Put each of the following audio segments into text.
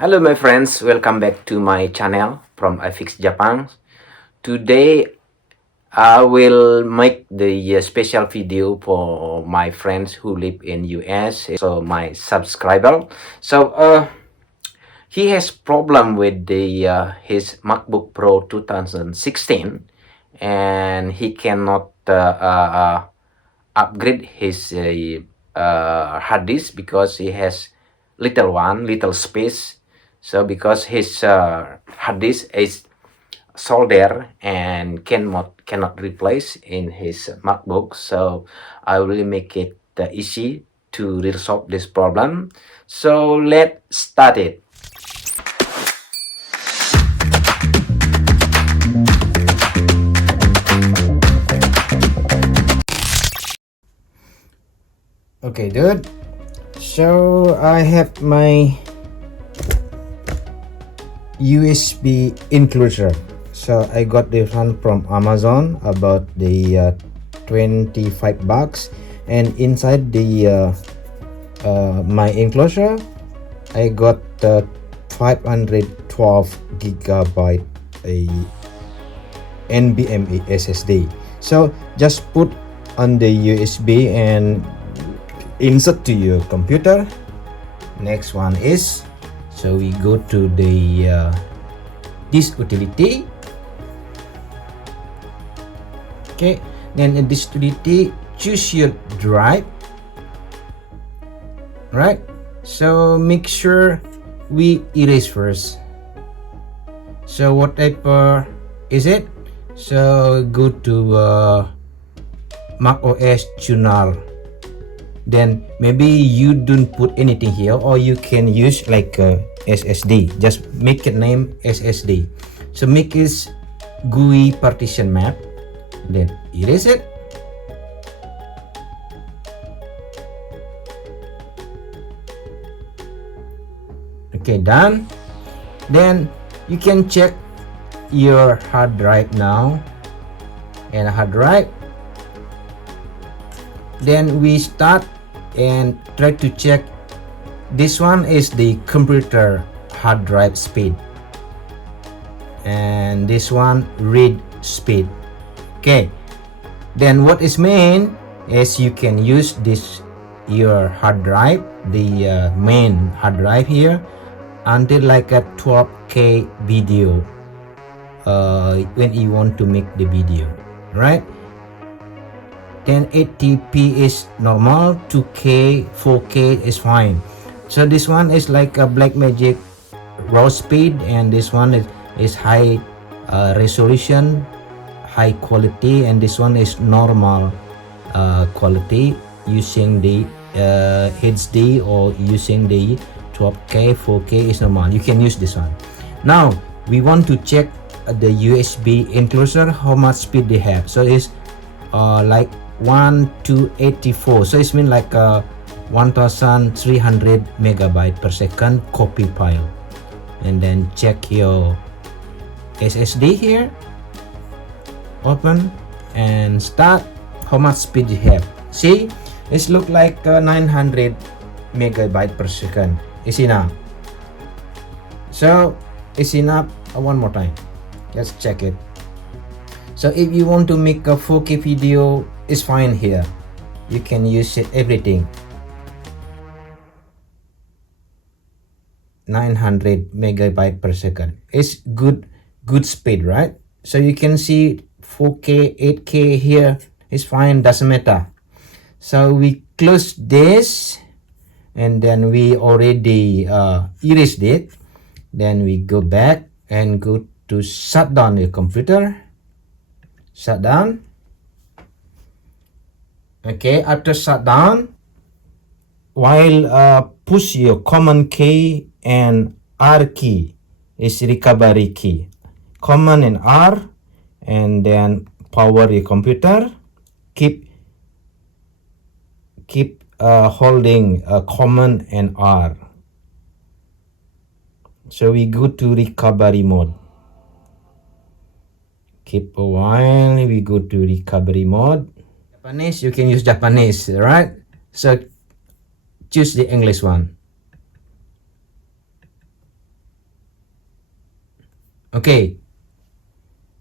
Hello my friends, welcome back to my channel from iFix Japan. Today I will make the special video for my friends who live in US, so my subscriber. He has problem with the his MacBook Pro 2016 and he cannot upgrade his hard disk because he has little space. So because his hard disk is solder and cannot replace in his MacBook, so I will make it easy to resolve this problem. So let's start it. Okay, dude. So I have my USB enclosure. So I got this one from Amazon about the 25 bucks, and inside the my enclosure I got 512 gigabyte a NVMe SSD. So just put on the USB and insert to your computer. Next one is, so we go to the this utility. Okay, then in this utility choose your drive, right? So make sure we erase first. So what type is it? So go to Mac OS journal. Then maybe you don't put anything here, or you can use like SSD. Just make it name SSD. So make this GUI partition map, then erase it. Okay, done. Then you can check your hard drive now, and a hard drive. Then we start and try to check. This one is the computer hard drive speed, and this one read speed. Okay, then what is mean is you can use this your hard drive, the main hard drive here, until like a 12K video when you want to make the video, right? 1080p is normal, 2K, 4K is fine. So this one is like a Blackmagic raw speed, and this one is high resolution, high quality, and this one is normal quality using the HD or using the 12K, 4K is normal. You can use this one. Now we want to check the USB enclosure, how much speed they have. So it's like 1 to 84, so it's mean like 1300 megabyte per second copy file. And then check your SSD here, open and start. How much speed you have? See, it's look like 900 megabyte per second. Is enough. So it's enough. One more time, let's check it. So if you want to make a 4K video, it's fine here. You can use it everything. 900 megabyte per second. It's good speed, right? So you can see 4K, 8K here. It's fine, doesn't matter. So we close this, and then we already erased it. Then we go back and go to shut down your computer. Shut down. Okay, after shut down, while push your command key and R key is recovery key. Command and R, and then power your computer. Keep holding command and R. So we go to recovery mode. Keep a while, we go to recovery mode. Japanese, you can use Japanese, right? So choose the English one. Okay,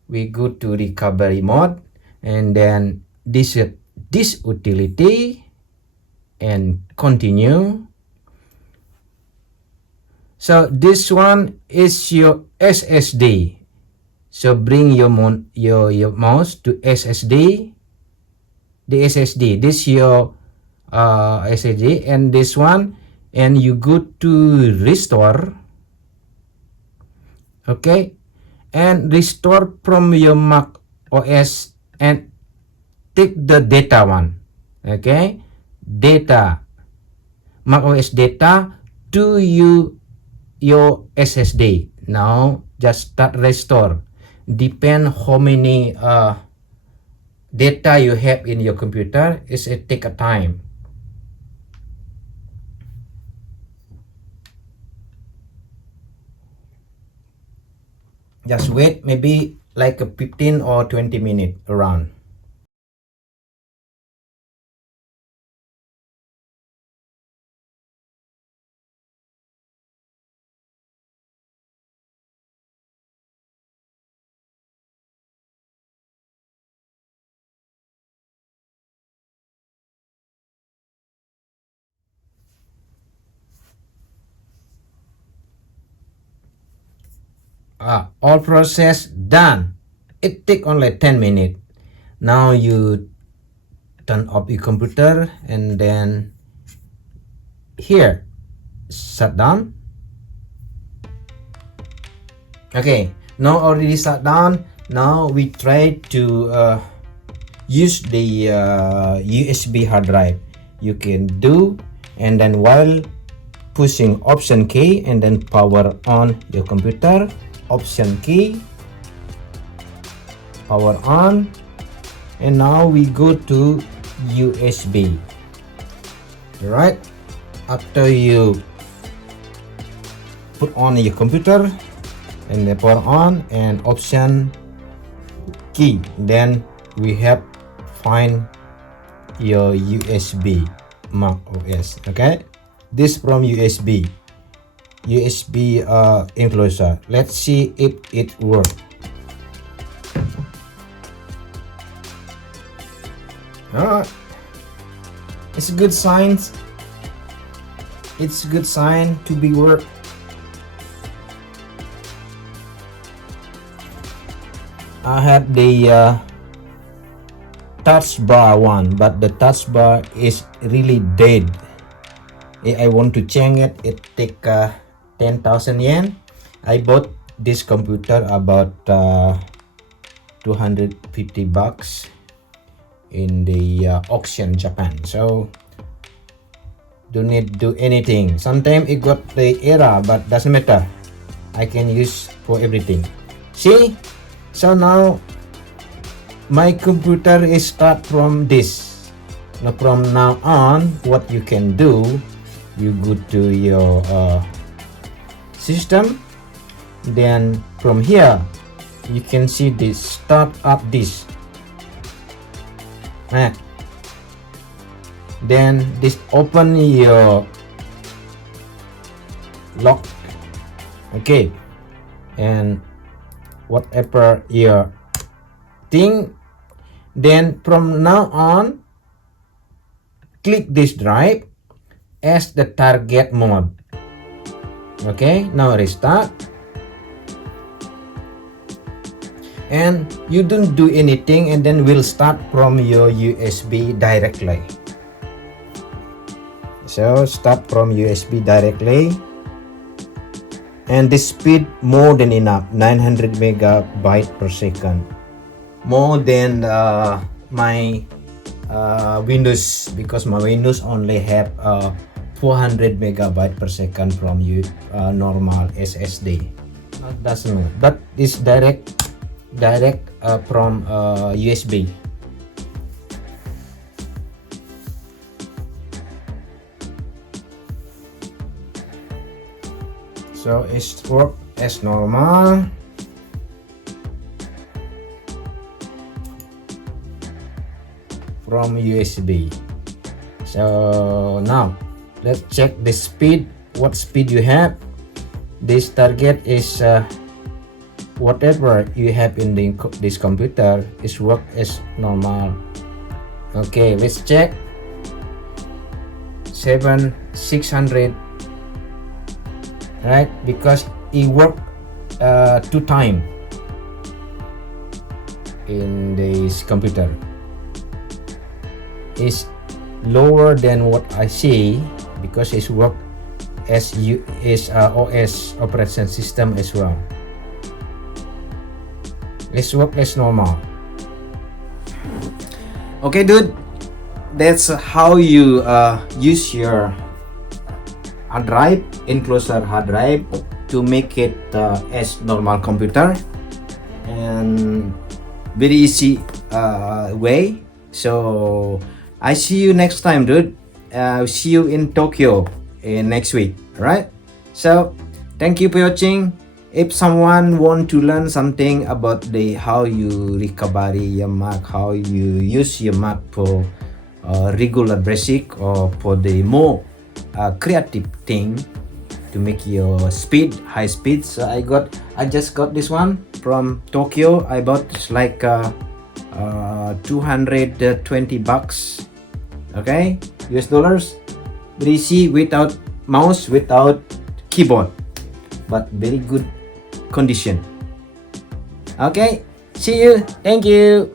we go to recovery mode, and then this utility, and continue. So this one is your SSD. So bring your mouse to SSD. The SSD. This your SSD, and this one, and you go to restore. Okay, and restore from your Mac OS and take the data one. Okay, data, Mac OS data to your SSD. Now just start restore. Depend how many data you have in your computer, is it take a time. Just wait, maybe like a 15 or 20 minutes around. All process done. It take only 10 minutes. Now you turn off your computer, and then here shut down. Okay, now already shut down. Now we try to use the USB hard drive. You can do, and then while pushing option key, and then power on your computer, option key, power on, and now we go to USB. Right, after you put on your computer and then power on and option key, then we have find your USB Mac OS. Okay, this from USB enclosure. Let's see if it works. It's a good sign. It's a good sign to be work. I had the touch bar one, but the touch bar is really dead. I want to change it. It take 10,000 yen. I bought this computer about 250 bucks in the auction Japan. So don't need to do anything. Sometimes it got the error, but doesn't matter. I can use for everything. See? So now my computer is start from this. Now from now on, what you can do, you go to your system, then from here you can see this start up this. Then this open your lock. Okay, and whatever your thing, then from now on click this drive as the target mode. Okay, now restart, and you don't do anything, and then we'll start from your USB directly. So start from USB directly, and the speed more than enough, 900 megabyte per second, more than my Windows, because my Windows only have 400 megabyte per second from normal SSD. Doesn't matter, but it's direct from USB. So it's work as normal. From USB. So now let's check the speed. What speed you have? This target is whatever you have in this computer is work as normal. Okay, let's check. 600, right? Because it worked 2 times in this computer. Is lower than what I see because it's work as OS operation system as well. Let's work as normal. Okay, dude, that's how you use your hard drive, enclosure hard drive, to make it as normal computer, and very easy way. So I see you next time, dude. See you in Tokyo next week. Alright, so thank you for watching. If someone want to learn something about the how you recovery your Mac, how you use your Mac for regular basic or for the more creative thing to make your speed high speed, so I just got this one from Tokyo. I bought like $220, okay, US dollars. Very easy, without mouse, without keyboard, but very good condition. Okay, see you. Thank you.